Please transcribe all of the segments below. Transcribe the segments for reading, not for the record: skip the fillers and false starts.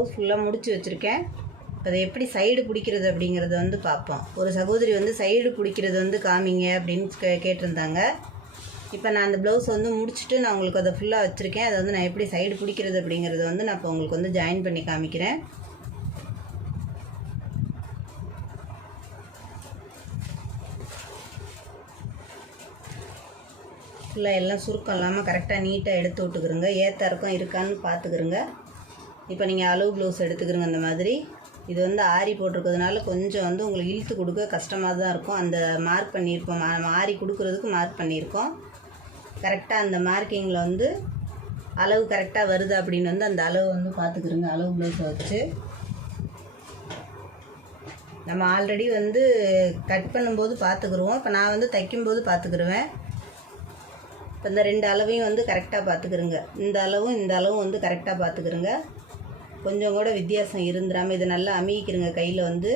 Blouse ஃபுல்லாக முடிச்சு வச்சுருக்கேன். அதை எப்படி சைடு பிடிக்கிறது அப்படிங்கிறத வந்து பார்ப்போம். ஒரு சகோதரி வந்து சைடு பிடிக்கிறது வந்து காமிங்க அப்படின்னு கேட்டிருந்தாங்க. இப்போ நான் அந்த ப்ளவுஸ் வந்து முடிச்சுட்டு நான் உங்களுக்கு அதை ஃபுல்லாக வச்சுருக்கேன். அதை வந்து நான் எப்படி சைடு பிடிக்கிறது அப்படிங்கிறத வந்து நான் இப்போ உங்களுக்கு வந்து ஜாயின் பண்ணி காமிக்கிறேன். ஃபுல்லாக எல்லாம் சுருக்கம் இல்லாமல் கரெக்டாக நீட்டாக எடுத்து விட்டுக்கிறோங்க. ஏற்ற இறக்கம் இருக்கான்னு பார்த்துக்கிறோங்க. இப்போ நீங்கள் அளவு ப்ளவுஸ் எடுத்துக்கிறோங்க. அந்த மாதிரி இது வந்து ஆரி போட்டிருக்கிறதுனால கொஞ்சம் வந்து உங்களுக்கு இழுத்து கொடுக்க கஷ்டமாக தான் இருக்கும். அந்த மார்க் பண்ணியிருக்கோம், ஆரி கொடுக்குறதுக்கு மார்க் பண்ணியிருக்கோம். கரெக்டாக அந்த மார்க்கிங்கில் வந்து அளவு கரெக்டாக வருது அப்படின்னு வந்து அந்த அளவு வந்து பார்த்துக்கிறோங்க. அளவு ப்ளவுஸை வச்சு நம்ம ஆல்ரெடி வந்து கட் பண்ணும்போது பார்த்துக்குருவோம். இப்போ நான் வந்து தைக்கும்போது பார்த்துக்குருவேன். இப்போ இந்த 2 அளவையும் வந்து கரெக்டாக பார்த்துக்கிறோங்க. இந்த அளவும் வந்து கரெக்டாக பார்த்துக்கிறோங்க. கொஞ்சம் கூட வித்தியாசம் இருந்துடாமல் இதை நல்லா அமுக்கிக்கிறோங்க. கையில் வந்து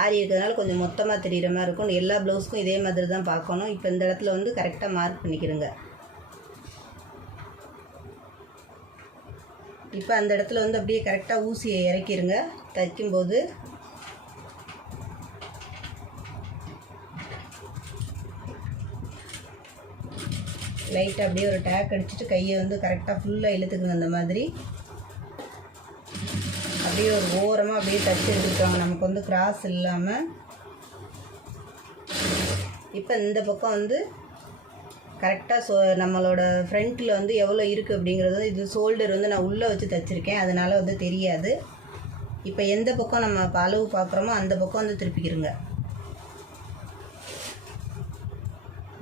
ஆரி இருக்கிறதுனால கொஞ்சம் மொத்தமாக தெரிகிற மாதிரி இருக்கும். எல்லா ப்ளவுஸுக்கும் இதே மாதிரி தான் பார்க்கணும். இப்போ இந்த இடத்துல வந்து கரெக்டாக மார்க் பண்ணிக்கிறோங்க. இப்போ அந்த இடத்துல வந்து அப்படியே கரெக்டாக ஊசியை இறக்கிடுங்க. தைக்கும்போது லைட்டாக அப்படியே ஒரு டேக் அடிச்சுட்டு கையை வந்து கரெக்டாக ஃபுல்லாக இழுத்துக்குங்க. அந்த மாதிரி அப்படியே ஒரு ஓரமாக அப்படியே தச்சு எடுத்துக்கிட்டாங்க. நமக்கு வந்து கிராஸ் இல்லாமல். இப்போ இந்த பக்கம் வந்து கரெக்டாக நம்மளோட ஃப்ரண்ட்டில் வந்து எவ்வளோ இருக்குது அப்படிங்கிறது இது ஷோல்டர் வந்து நான் உள்ளே வச்சு தைச்சிருக்கேன், அதனால் வந்து தெரியாது. இப்போ எந்த பக்கம் நம்ம இப்போ அளவு பார்க்குறோமோ அந்த பக்கம் வந்து திருப்பிக்கிறோங்க.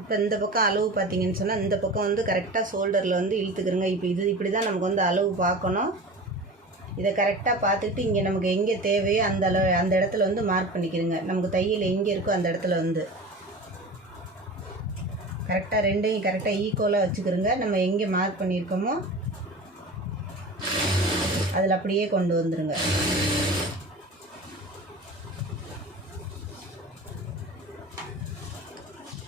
இப்போ இந்த பக்கம் அளவு பார்த்தீங்கன்னு சொன்னால் இந்த பக்கம் வந்து கரெக்டாக ஷோல்டரில் வந்து இழுத்துக்கிறோங்க. இப்போ இது இப்படி தான் நமக்கு வந்து அளவு பார்க்கணும். இதை கரெக்டாக பார்த்துட்டு இங்கே நமக்கு எங்கே தேவையோ அந்த இடத்துல வந்து மார்க் பண்ணிக்கிறோங்க. நமக்கு தையல் எங்கே இருக்கோ அந்த இடத்துல வந்து கரெக்டாக ரெண்டையும் கரெக்டாக ஈக்குவலாக வச்சுக்கிறோங்க. நம்ம எங்கே மார்க் பண்ணியிருக்கோமோ அதில் அப்படியே கொண்டு வந்துடுங்க.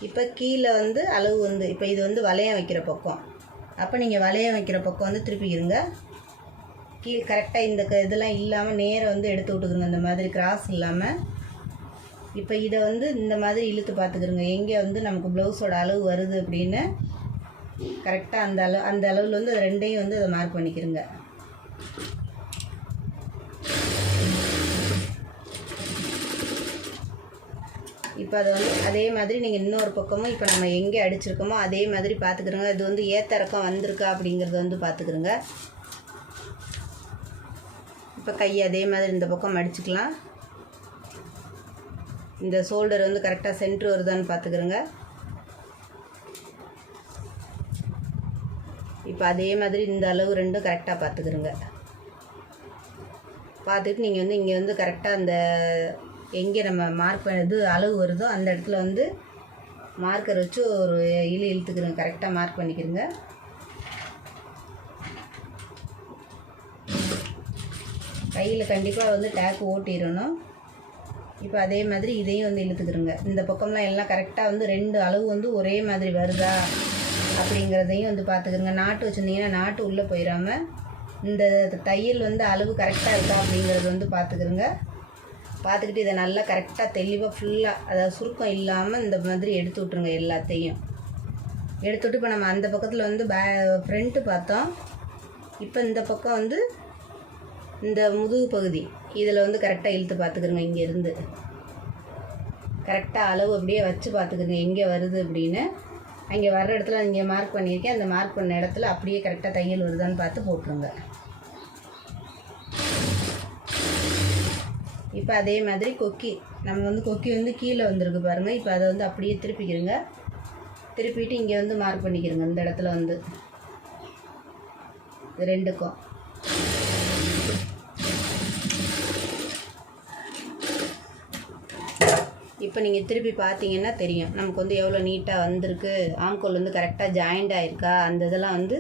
இப்போ கீழே வந்து அளவு வந்து இப்போ இது வந்து வளையம் வைக்கிற பக்கம். அப்போ நீங்கள் வளையம் வைக்கிற பக்கம் வந்து திருப்பிக்கிறோங்க. கரெக்டாக இந்த இதெல்லாம் இல்லாமல் நேராக வந்து எடுத்து விட்டுக்குங்க. இந்த மாதிரி கிராஸ் இல்லாமல். இப்போ இதை வந்து இந்த மாதிரி இழுத்து பார்த்துக்கிறோங்க. எங்கே வந்து நமக்கு ப்ளவுஸோட அளவு வருது அப்படின்னு கரெக்டாக அந்த அளவில் வந்து அது ரெண்டையும் வந்து அதை மார்க் பண்ணிக்கிறோங்க. இப்போ அதை வந்து அதே மாதிரி நீங்கள் இன்னொரு பக்கமும் இப்போ நம்ம எங்கே அடிச்சிருக்கோமோ அதே மாதிரி பார்த்துக்கிறோங்க. இது வந்து ஏற்ற இறக்கம் வந்திருக்கா அப்படிங்கிறது வந்து பார்த்துக்கிறோங்க. இப்போ கையை அதே மாதிரி இந்த பக்கம் மடிச்சுக்கலாம். இந்த ஷோல்டர் வந்து கரெக்டாக சென்ட்ரு வருதான்னு பார்த்துக்கிறோங்க. இப்போ அதே மாதிரி இந்த அளவு ரெண்டும் கரெக்டாக பார்த்துக்கிறோங்க. பார்த்துட்டு நீங்கள் வந்து இங்கே வந்து கரெக்டாக அந்த எங்கே நம்ம மார்க் பண்ணது அளவு வருதோ அந்த இடத்துல வந்து மார்க்கர் வச்சு ஒரு இழுத்துக்கிறோங்க. கரெக்டாக மார்க் பண்ணிக்கிறோங்க. கையில் கண்டிப்பாக வந்து டேக் ஓட்டிடணும். இப்போ அதே மாதிரி இதையும் வந்து இழுத்துக்கிறோங்க. இந்த பக்கம்லாம் எல்லாம் கரெக்டாக வந்து 2 அளவு வந்து ஒரே மாதிரி வருதா அப்படிங்கிறதையும் வந்து பார்த்துக்கிறோங்க. நாட்டு வச்சுருந்தீங்கன்னா நாட்டு உள்ளே போயிடாமல் இந்த தையல் வந்து அளவு கரெக்டாக இருக்கா அப்படிங்கிறது வந்து பார்த்துக்கிறோங்க. பார்த்துக்கிட்டு இதை நல்லா கரெக்டாக தெளிவாக ஃபுல்லாக அதாவது சுருக்கம் இல்லாமல் இந்த மாதிரி எடுத்து விட்ருங்க. எல்லாத்தையும் எடுத்துவிட்டு இப்போ நம்ம அந்த பக்கத்தில் வந்து ஃப்ரண்ட்டு பார்த்தோம். இப்போ இந்த பக்கம் வந்து இந்த முதுகு பகுதி இதில் வந்து கரெக்டாக இழுத்து பார்த்துக்கிறோங்க. இங்கேருந்து கரெக்டாக அளவு அப்படியே வச்சு பார்த்துக்கிறோங்க எங்கே வருது அப்படின்னு. அங்கே வர்ற இடத்துல இங்கே மார்க் பண்ணியிருக்கேன். அந்த மார்க் பண்ண இடத்துல அப்படியே கரெக்டாக தையல் வருதான்னு பார்த்து போட்டுருங்க. இப்போ அதே மாதிரி கொக்கி நம்ம வந்து கொக்கி வந்து கீழே வந்துருக்கு பாருங்கள். இப்போ அதை வந்து அப்படியே திருப்பிக்கிறோங்க. திருப்பிட்டு இங்கே வந்து மார்க் பண்ணிக்கிறோங்க. இந்த இடத்துல வந்து இது ரெண்டுக்கும் இப்போ நீங்கள் திருப்பி பார்த்தீங்கன்னா தெரியும் நமக்கு வந்து எவ்வளோ நீட்டாக வந்திருக்கு. ஆம்கோல் வந்து கரெக்டாக ஜாயிண்ட் ஆகிருக்கா அந்த இதெல்லாம் வந்து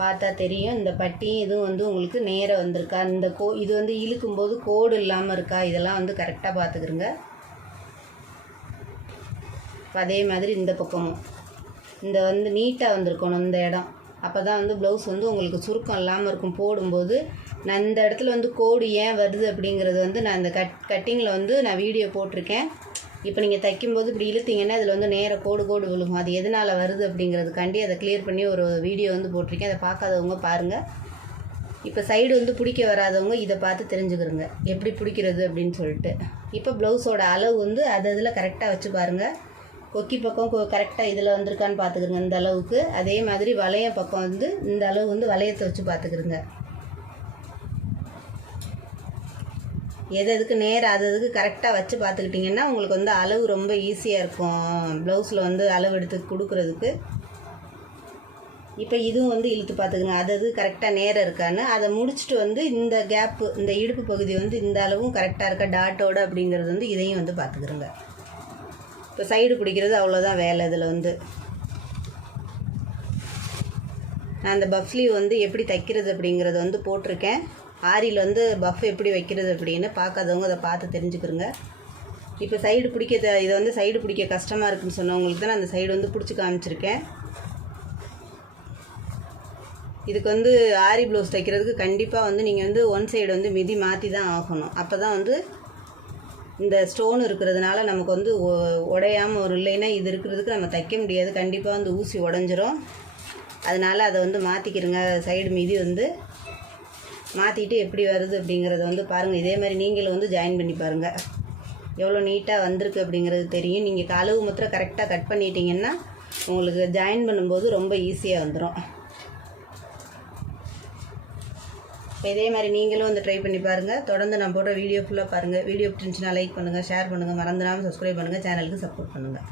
பார்த்தா தெரியும். இந்த பட்டியும் இதுவும் வந்து உங்களுக்கு நேராக வந்திருக்கா, இந்த இது வந்து இழுக்கும்போது கோடு இல்லாமல் இருக்கா, இதெல்லாம் வந்து கரெக்டாக பார்த்துக்கிறோங்க. இப்போ அதே மாதிரி இந்த பக்கமும் இந்த வந்து நீட்டாக வந்திருக்கணும் இந்த இடம். அப்போ தான் வந்து ப்ளவுஸ் வந்து உங்களுக்கு சுருக்கம் இல்லாமல் இருக்கும். போடும்போது நான் இந்த இடத்துல வந்து கோடு ஏன் வருது அப்படிங்கிறது வந்து நான் இந்த கட்டிங்கில் வந்து நான் வீடியோ போட்டிருக்கேன். இப்போ நீங்கள் தைக்கும்போது இப்படி இழுத்தீங்கன்னா இதில் வந்து நேர கோடு விழுகும். அது எதனால் வருது அப்படிங்கிறதுக்காண்டி அதை கிளியர் பண்ணி ஒரு வீடியோ வந்து போட்டிருக்கேன். அதை பார்க்காதவங்க பாருங்கள். இப்போ சைடு வந்து பிடிக்க வராதவங்க இதை பார்த்து தெரிஞ்சுக்கிறோங்க எப்படி பிடிக்கிறது அப்படின்னு சொல்லிட்டு. இப்போ ப்ளவுஸோட அளவு வந்து அதில் கரெக்டாக வச்சு பாருங்கள். கொக்கி பக்கம் கரெக்டாக இதில் வந்திருக்கான்னு பார்த்துக்கிறோங்க இந்த அளவுக்கு. அதே மாதிரி வளைய பக்கம் வந்து இந்த அளவு வந்து வளையத்தை வச்சு பார்த்துக்கிறோங்க. எதுக்கு நேரம் அதுக்கு கரெக்டாக வச்சு பார்த்துக்கிட்டிங்கன்னா உங்களுக்கு வந்து அளவு ரொம்ப ஈஸியாக இருக்கும் ப்ளவுஸில் வந்து அளவு எடுத்து கொடுக்குறதுக்கு. இப்போ இதுவும் வந்து இழுத்து பார்த்துக்குங்க அது கரெக்டாக நேரம் இருக்கான்னு. அதை முடிச்சுட்டு வந்து இந்த கேப்பு இந்த இடுப்பு பகுதி வந்து இந்த அளவும் கரெக்டாக இருக்கா டாட்டோடு அப்படிங்கிறது வந்து இதையும் வந்து பார்த்துக்குறோங்க. இப்போ சைடு பிடிக்கிறது அவ்வளோதான் வேலை. இதில் வந்து நான் அந்த பஃப்லீவ் வந்து எப்படி தைக்கிறது அப்படிங்கிறத வந்து போட்டிருக்கேன். ஆரியில் வந்து பஃப் எப்படி வைக்கிறது அப்படின்னு பார்க்காதவங்க அதை பார்த்து தெரிஞ்சுக்கிறோங்க. இப்போ சைடு பிடிக்க இதை வந்து சைடு பிடிக்க கஷ்டமாக இருக்குன்னு சொன்னவங்களுக்கு தான் நான் அந்த சைடு வந்து பிடிச்சி காமிச்சிருக்கேன். இதுக்கு வந்து ஆரி ப்ளவுஸ் தைக்கிறதுக்கு கண்டிப்பாக வந்து நீங்கள் வந்து ஒன் சைடு வந்து மிதி மாற்றி தான் ஆகணும். அப்போ தான் வந்து இந்த ஸ்டோன் இருக்கிறதுனால நமக்கு வந்து உடையாமல் ஒரு இல்லைன்னா இது இருக்கிறதுக்கு நம்ம தைக்க முடியாது. கண்டிப்பாக வந்து ஊசி உடஞ்சிரும். அதனால் அதை வந்து மாற்றிக்கிறங்க. சைடு மிதி வந்து மாற்றிட்டு எப்படி வருது அப்படிங்கிறத வந்து பாருங்கள். இதே மாதிரி நீங்களும் வந்து ஜாயின் பண்ணி பாருங்கள். எவ்வளோ நீட்டாக வந்திருக்கு அப்படிங்கிறது தெரியும். நீங்கள் அளவு மாத்திரம் கரெக்டாக கட் பண்ணிட்டீங்கன்னா உங்களுக்கு ஜாயின் பண்ணும்போது ரொம்ப ஈஸியாக வந்துடும். இதே மாதிரி நீங்களும் வந்து ட்ரை பண்ணி பாருங்கள். தொடர்ந்து நான் போடுற வீடியோ ஃபுல்லாக பாருங்கள். வீடியோ பிடிச்சிருந்துச்சுன்னா லைக் பண்ணுங்கள், ஷேர் பண்ணுங்கள், மறந்துடாமல் சப்ஸ்கிரைப் பண்ணுங்கள், சேனலுக்கு சப்போர்ட் பண்ணுங்கள்.